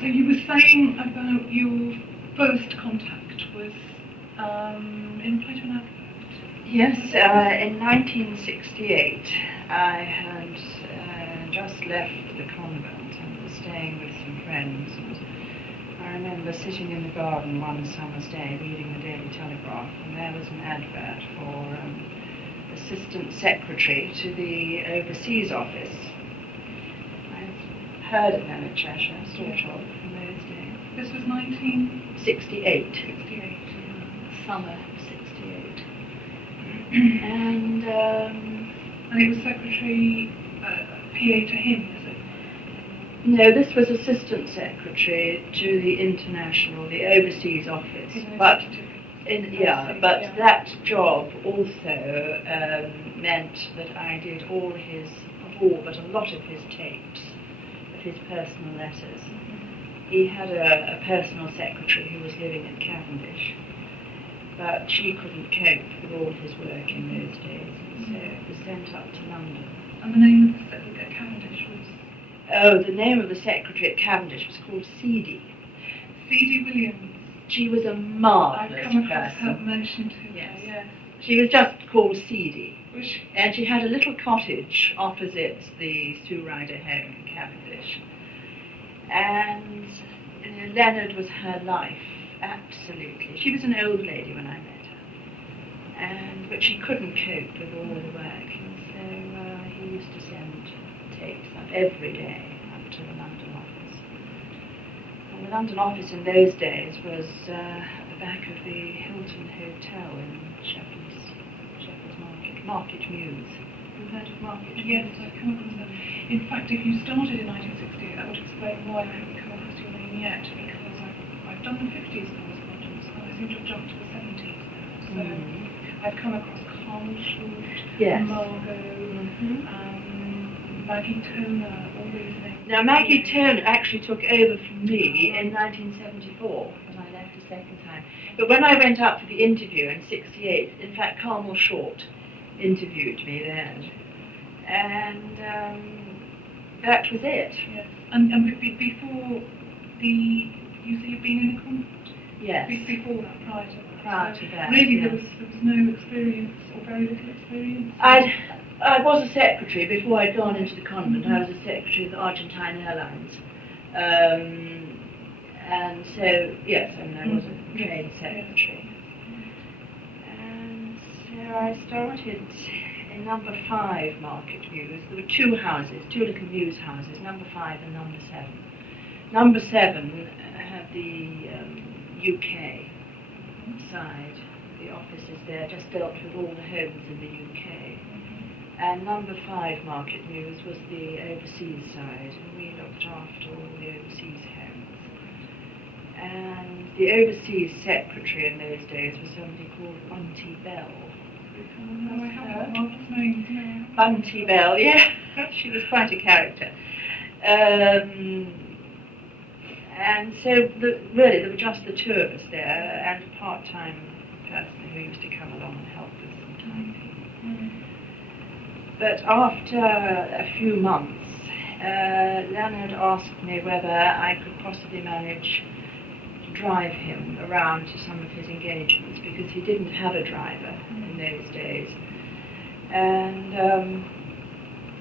So you were saying about your first contact was in Plato and Advert? Yes, in 1968 I had just left the convent and was staying with some friends, and I remember sitting in the garden one summer's day reading the Daily Telegraph, and there was an advert for assistant secretary to the overseas office. I've heard of Leonard Cheshire, sort of, in those days. This was 1968. 68. Summer of 68. And it was secretary, PA to him, is it? No, this was assistant secretary to the overseas office. But that job also meant that I did a lot of his tapes, of his personal letters. He had a personal secretary who was living at Cavendish, but she couldn't cope with all his work in those days, so it was sent up to London. And the name of the secretary at Cavendish was? Oh, the name of the secretary at Cavendish was called C.D. C.D. Williams. She was a marvellous person. I've come across her mentioned her. Yes. She was just called C.D. Was she? And she had a little cottage opposite the Sue Ryder home in Cavendish. And Leonard was her life, absolutely. She was an old lady when I met her, but she couldn't cope with all the work, and so he used to send tapes up every day up to the London office. And the London office in those days was at the back of the Hilton Hotel in Shepherd's Market Mews. You've heard of Market Mews? Yes, I've come across that. In fact, if you started in 1968, that would explain why I haven't come across your name yet, because I've done the 50s correspondence, and I seem to have jumped to the 70s now. So I've come across Carl Schultz, yes. Margot, Maggie Toner, all these names. Now, Maggie Toner actually took over from me in 1974 when I left the second time. But when I went up for the interview in 68, in fact, Carmel Short interviewed me then. And that was it. Yes. And before you say you've been in the convent? Yes. Before that, prior to that. Really, yes. there was no experience, or very little experience? I was a secretary before I'd gone into the convent. I was a secretary of the Argentine Airlines. And so, yes, I was a trained secretary. And so I started in number 5 Market Mews. There were two little mews houses, number 5 and number 7. Number 7 had the UK side. The offices there just dealt with all the homes in the UK. And number 5 Market Mews was the overseas side, and we looked after all the overseas homes. And the overseas secretary in those days was somebody called Bunty Bell. No, I haven't. Marvelous name. Bunty Bell, yeah. She was quite a character. And so, really, there were just the two of us there, and a part-time person who used to come along and help us sometimes. But after a few months, Leonard asked me whether I could possibly manage to drive him around to some of his engagements, because he didn't have a driver in those days. And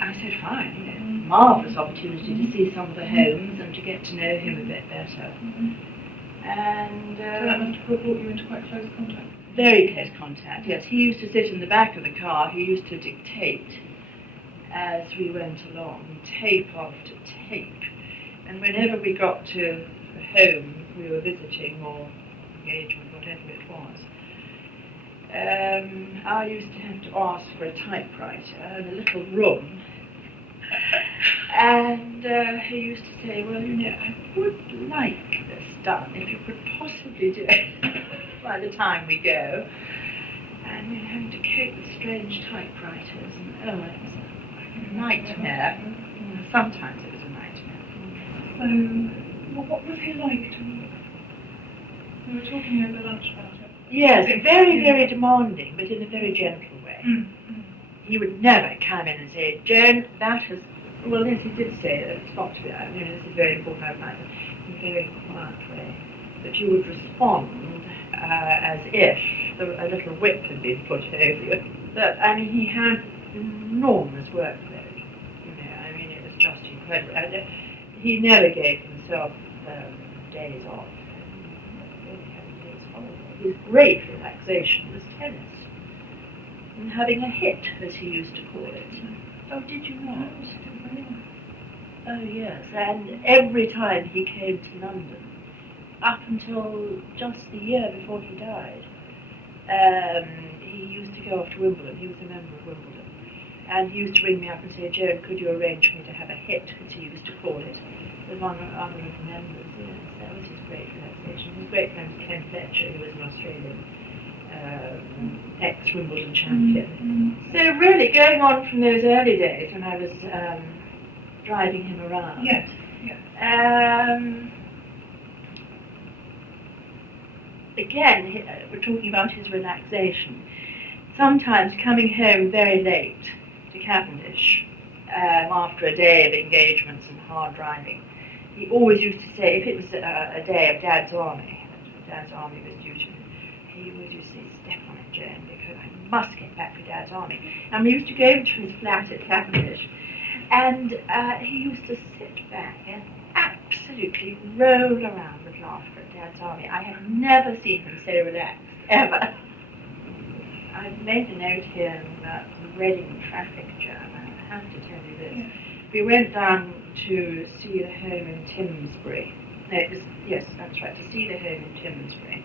I said, fine, marvellous opportunity to see some of the homes and to get to know him a bit better. And so that must have brought you into quite close contact? Very close contact, yes. He used to sit in the back of the car. He used to dictate as we went along, tape after tape. And whenever we got to a home we were visiting or engagement, whatever it was, I used to have to ask for a typewriter in a little room. And he used to say, well, I would like this done, if you could possibly do it by the time we go. And we're having to cope with strange typewriters, and it was a nightmare. Sometimes it was a nightmare. So, what was he like to work? We were talking over lunch about it. Yes, very, very demanding, but in a very gentle way. He would never come in and say, Joan, that has... Well, yes, he did say that it's got to be, this is very important, very quiet way, but you would respond as if a little whip had been put over you. But, I mean, he had enormous workload, you know, I mean, it was just incredible. And he never gave himself days off. His great relaxation was tennis, and having a hit, as he used to call it. Oh, did you not? Oh, yes, and every time he came to London, up until just the year before he died, he used to go off to Wimbledon. He was a member of Wimbledon. And he used to ring me up and say, Joan, could you arrange for me to have a hit, as he used to call it, with one of the members. Yes, that was his great relaxation. His great friend was Ken Fletcher, who was an Australian ex-Wimbledon champion. So really, going on from those early days when I was driving him around. Yes. Again, we're talking about his relaxation. Sometimes coming home very late to Cavendish after a day of engagements and hard driving, he always used to say, if it was a day of Dad's army was due to him, he would just say, step on it, Joan, because I must get back for Dad's army. And we used to go to his flat at Cavendish, and he used to sit back and absolutely roll around with laughter at Dad's army. I have never seen him so relaxed, ever. I've made a note here about the Reading traffic jam. I have to tell you this. Yes. We went down to see the home in Timsbury. No, yes, that's right, to see the home in Timsbury.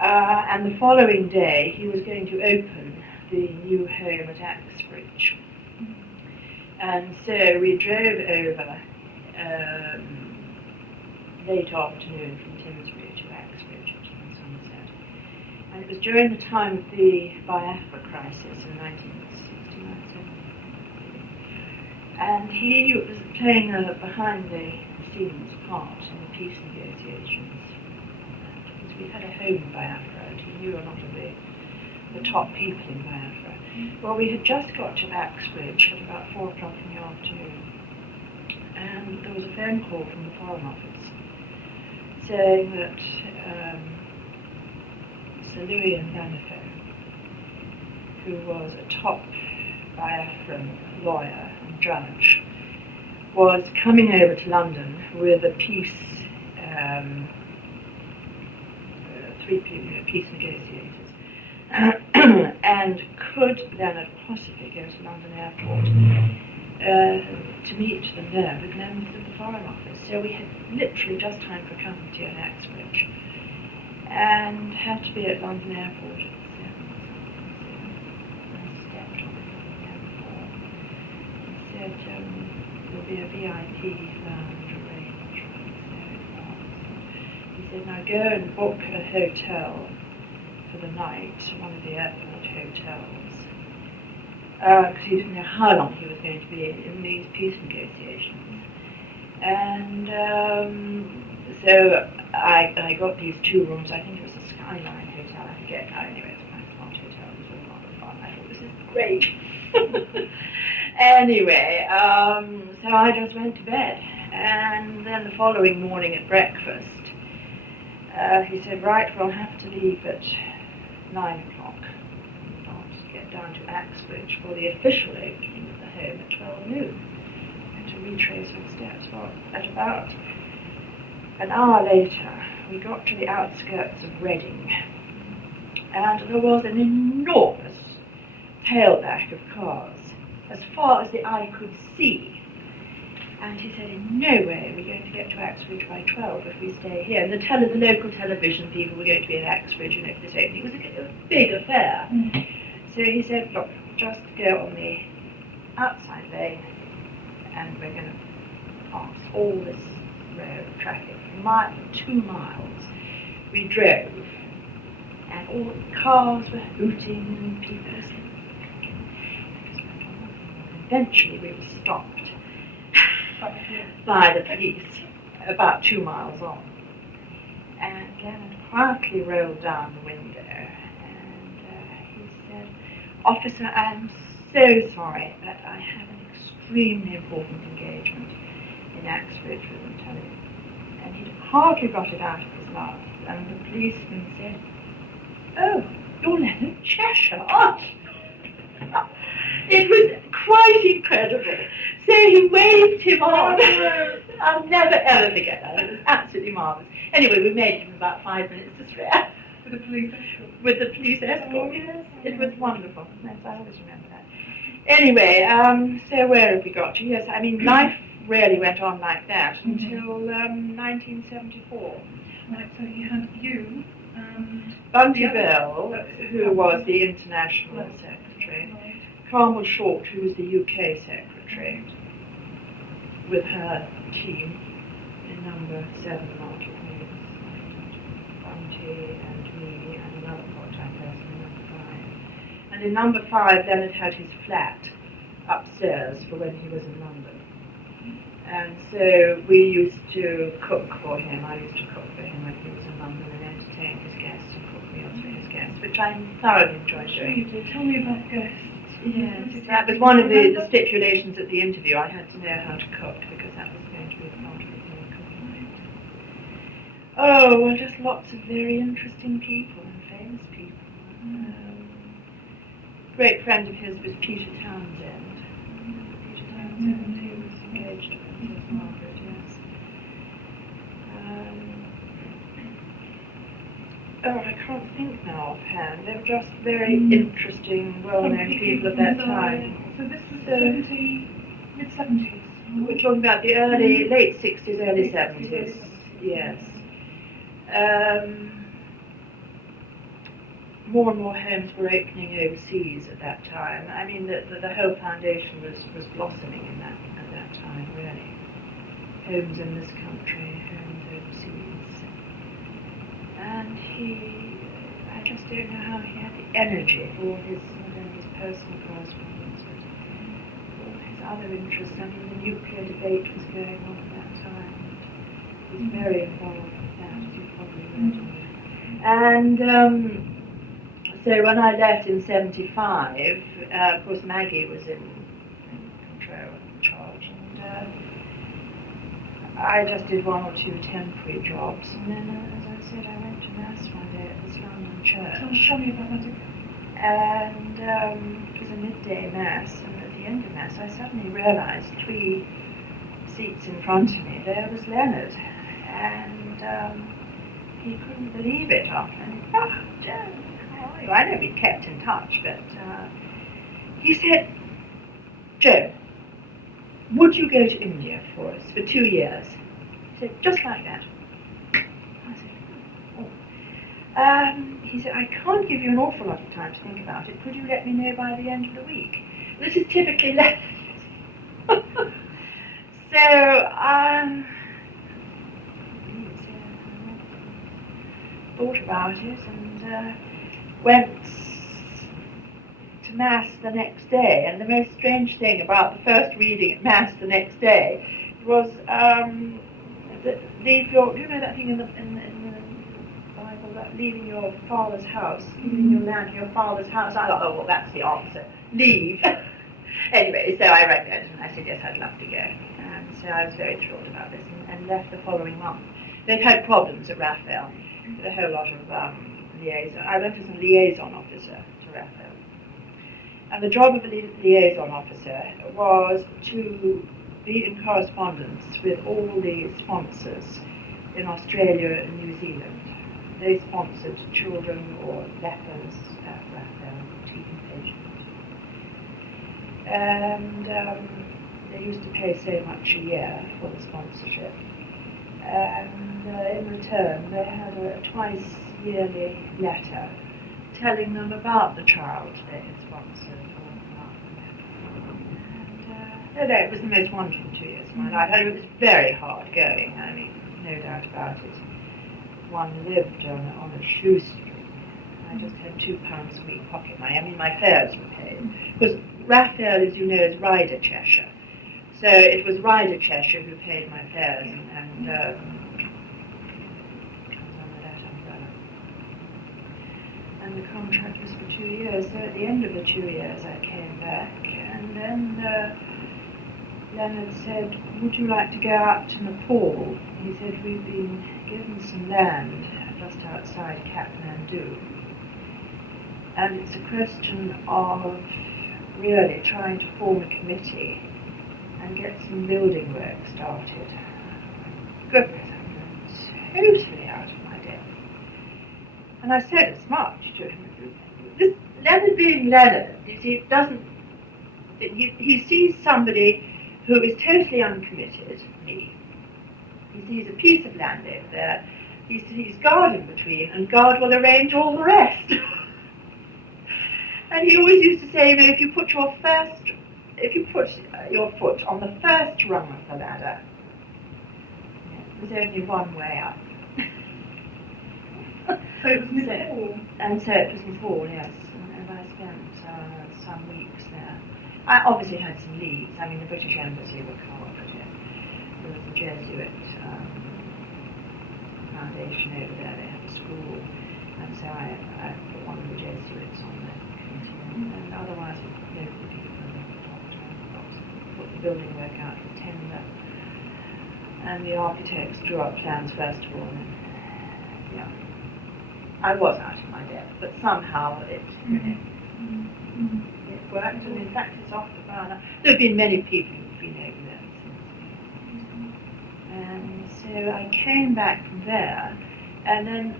And the following day, he was going to open the new home at Axbridge. And so we drove over late afternoon from Timsbury to Axbridge on Somerset. And it was during the time of the Biafra crisis in 1969. And he was playing a behind-the-scenes part in the peace negotiations. Because we had a home in Biafra, and he knew a lot of the top people in Biafra. Well, we had just got to Axbridge at about 4 o'clock in the afternoon, and there was a phone call from the Foreign Office saying that Sir Louis Nganefo, who was a top Biafran lawyer and judge, was coming over to London with a peace peace negotiators, and could Leonard possibly go to London Airport to meet them there with members of the Foreign Office. So we had literally just time for company at Axbridge, and had to be at London Airport at 7. I stepped on the airport and said, there'll be a VIP lounge arranged. He said, now go and book a hotel for the night, one of the airport hotels, because he didn't know how long he was going to be in these peace negotiations. And so I got these 2 rooms. I think it was a Skyline hotel, I forget now. Anyway, it's a nice smart hotel. It was a lot of fun. I thought, this is great. Anyway, so I just went to bed. And then the following morning at breakfast, he said, right, we'll have to leave at 9 o'clock. I'll just get down to Axbridge for the official opening of the home at 12 noon. And to retrace our steps. Well, at about an hour later, we got to the outskirts of Reading, and there was an enormous tailback of cars, as far as the eye could see. And he said, in no way are we going to get to Axbridge by 12 if we stay here. And the local television people were going to be in Axbridge, you know, for this opening. It was a big affair. So he said, look, just go on the outside lane, and we're going to pass all this road traffic. For 2 miles we drove, and all the cars were hooting, and people were saying, eventually we were stopped by the police about 2 miles on. And Leonard quietly rolled down the window, and he said, officer, I'm so sorry, but I have an extremely important engagement in Axbridge with them telling you. And he'd hardly got it out of his mouth, and the policeman said, "Oh, you're Leonard Cheshire, aren't you?" It was quite incredible. So he waved him on. I'll never ever forget that. It was absolutely marvellous. Anyway, we made him about 5 minutes to spare. With the police escort? With the police escort, yes. It was wonderful. Yes, I always remember that. Anyway, so where have we got to? Yes, I mean, life really went on like that until 1974. Right, so you had you and... Bunty Bell, who was the international secretary. Carmel Short, who was the UK secretary, with her team in number 7 market meetings. Bunty and me and another part-time person in number 5. And in number 5, Leonard had his flat upstairs for when he was in London. And so we used to cook for him. I used to cook for him when he was in London and entertain his guests and cook meals for his guests, which I thoroughly enjoyed doing. Tell me about guests. Yes, that was one of the stipulations at the interview. I had to know how to cook because that was going to be a part of the cooking. Oh, well, just lots of very interesting people and famous people. A great friend of his was Peter Townsend. Peter Townsend, he was engaged to Princess Margaret, yes. Oh, I can't think now offhand. They were just very interesting, well-known people at that time. So this was mid-70s? We're talking about the late 60s, early 70s. Yes. More and more homes were opening overseas at that time. I mean, the whole foundation was blossoming at that time, really. Homes in this country, homes overseas. And I just don't know how he had the energy for all his personal correspondence, all his other interests. I mean, the nuclear debate was going on at that time. He was very involved with that, as you probably read. And so when I left in 75, of course Maggie was in control and charge, and I just did 1 or 2 temporary jobs, and then, as I said, I went to Mass one day at this London church. Tell me about that. And it was a midday Mass, and at the end of Mass I suddenly realised 3 seats in front of me, there was Leonard, and he couldn't believe it often. "Oh, Joan, how are you?" I know we kept in touch, but he said, "Joan, would you go to India for us for 2 years?" He said, just like that. I said, "Oh." He said, "I can't give you an awful lot of time to think about it. Could you let me know by the end of the week?" This is typically left. So, thought about it and went to Mass the next day. And the most strange thing about the first reading at Mass the next day was leave your, you know that thing in the Bible about leaving your father's house, leaving your land to your father's house. I thought, oh well, that's the answer. Leave. Anyway, so I wrote that and I said yes, I'd love to go. And so I was very thrilled about this and left the following month. They'd had problems at Raphael, with a whole lot of liaison. I went as a liaison officer to Raphael. And the job of a liaison officer was to be in correspondence with all the sponsors in Australia and New Zealand. They sponsored children or lepers at Raphael, TB patients. And they used to pay so much a year for the sponsorship. And in return, they had a twice-yearly letter telling them about the child they had sponsored. And it was the most wonderful 2 years of my life. And it was very hard going, I mean, no doubt about it. One lived on a shoestring. I just had £2 a week pocket money. I mean, my fares were paid. Because Raphael, as you know, is Ryder Cheshire. So it was Ryder Cheshire who paid my fares and comes under that umbrella. And the contract was for 2 years. So at the end of the 2 years I came back, and then Leonard said, would you like to go out to Nepal? He said, we've been given some land just outside Kathmandu, and it's a question of really trying to form a committee and get some building work started. Goodness, I'm totally out of my depth. And I said as much to him. This Leonard being Leonard, he doesn't. He sees somebody who is totally uncommitted, me. He sees a piece of land over there. He sees God in between, and God will arrange all the rest. And he always used to say, you know, if you put your foot on the first rung of the ladder, there's only one way up. So it was Nepal. And so it was Nepal, yes. And I spent some weeks there. I obviously had some leads. I mean, the British Embassy were cooperative. There was a Jesuit foundation over there. They had a school. And so I put one of the Jesuits on the committee. And otherwise, local people put the building work out for tender. And the architects drew up plans first of all. And yeah, I was out of my depth, but somehow it worked, and in fact it's off the ground. There have been many people who've been over there since. And so I came back from there, and then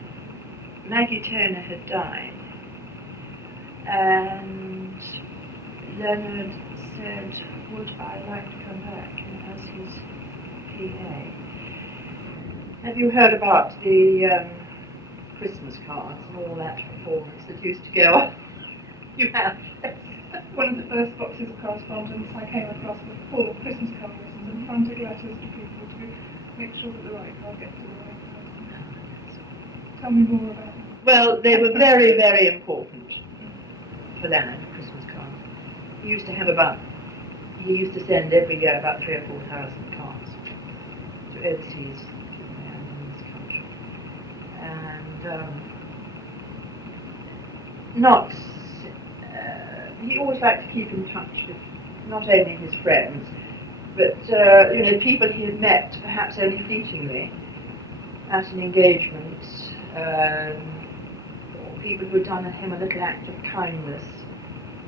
Maggie Turner had died, and Leonard said, would I like to come back as his PA? Have you heard about the Christmas cards and all that performance that used to go on? You have? One of the first boxes of correspondence I came across was full of Christmas card lessons and frantic letters to people to make sure that the right card gets to the right person. Tell me more about that. Well, they were very, very important for Leonard, Christmas cards. He used to send every year about 3,000 or 4,000 cards to overseas and in this country. And he always liked to keep in touch with not only his friends, but people he had met perhaps only fleetingly at an engagement, or people who had done him a little act of kindness,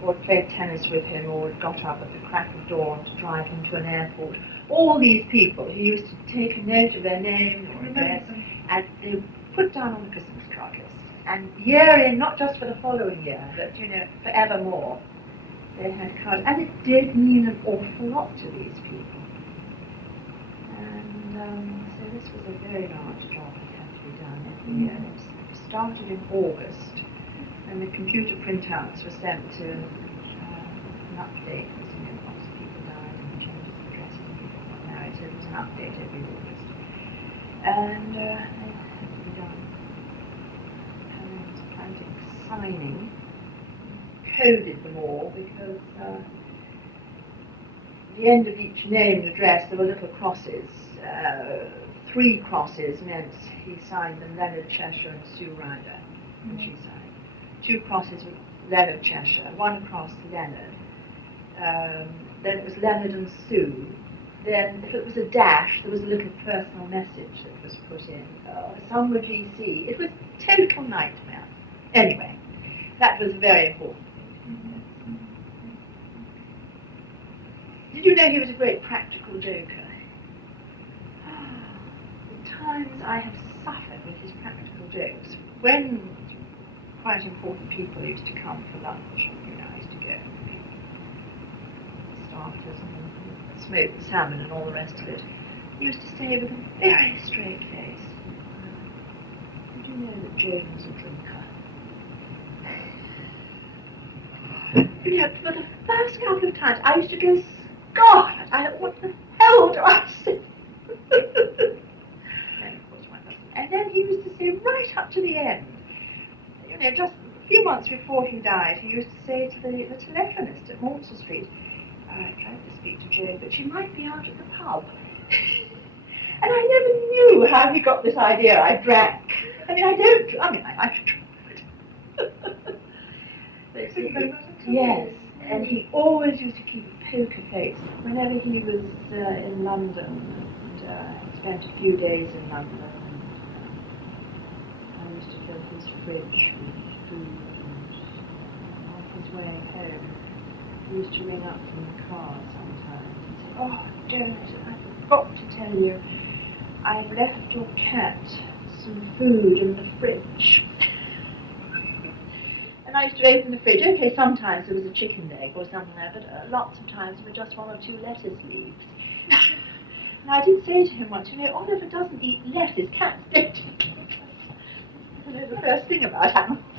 or played tennis with him, or got up at the crack of dawn to drive him to an airport. All these people, he used to take a note of their name or address, and they were put down on the Christmas card list. And year in, not just for the following year, but forevermore, they had cards. And it did mean an awful lot to these people. And so this was a very large job that had to be done every year. It started in August, and the computer printouts were sent to an update, because lots of people died and changed the addresses and people got married, so it was an update every August. And they had to be done. Signing, coded them all, because at the end of each name and address there were little crosses. 3 crosses meant he signed them Leonard Cheshire and Sue Ryder, and she signed. 2 crosses with Leonard Cheshire, 1 cross Leonard. Then it was Leonard and Sue. Then if it was a dash, there was a little personal message that was put in. Some were GC. It was a total nightmare. Anyway, that was very important. Did you know he was a great practical joker? The times I have suffered with his practical jokes. When quite important people used to come for lunch, I used to go, starters and smoked salmon and all the rest of it. He used to say with a very straight face, did you know that Joan was a drinker? For the first couple of times, I used to go, God, what the hell do I say? And of course, and then he used to say right up to the end, just a few months before he died, he used to say to the telephonist at Malta Street, I tried to speak to Jo, but she might be out at the pub. And I never knew how he got this idea. I drank. I tried. Yes, And he always used to keep a poker face. Whenever he was in London, and spent a few days in London, and I used to fill his fridge with food, and on his way home, he used to ring up from the car sometimes and say, "Oh, Janet, I forgot to tell you, I've left your cat some food in the fridge." And I used to open the fridge. Okay, sometimes there was a chicken leg or something there, but lots of times there were just 1 or 2 lettuce leaves. And I did say to him once, Oliver doesn't eat lettuce, cats don't. The first thing about animals.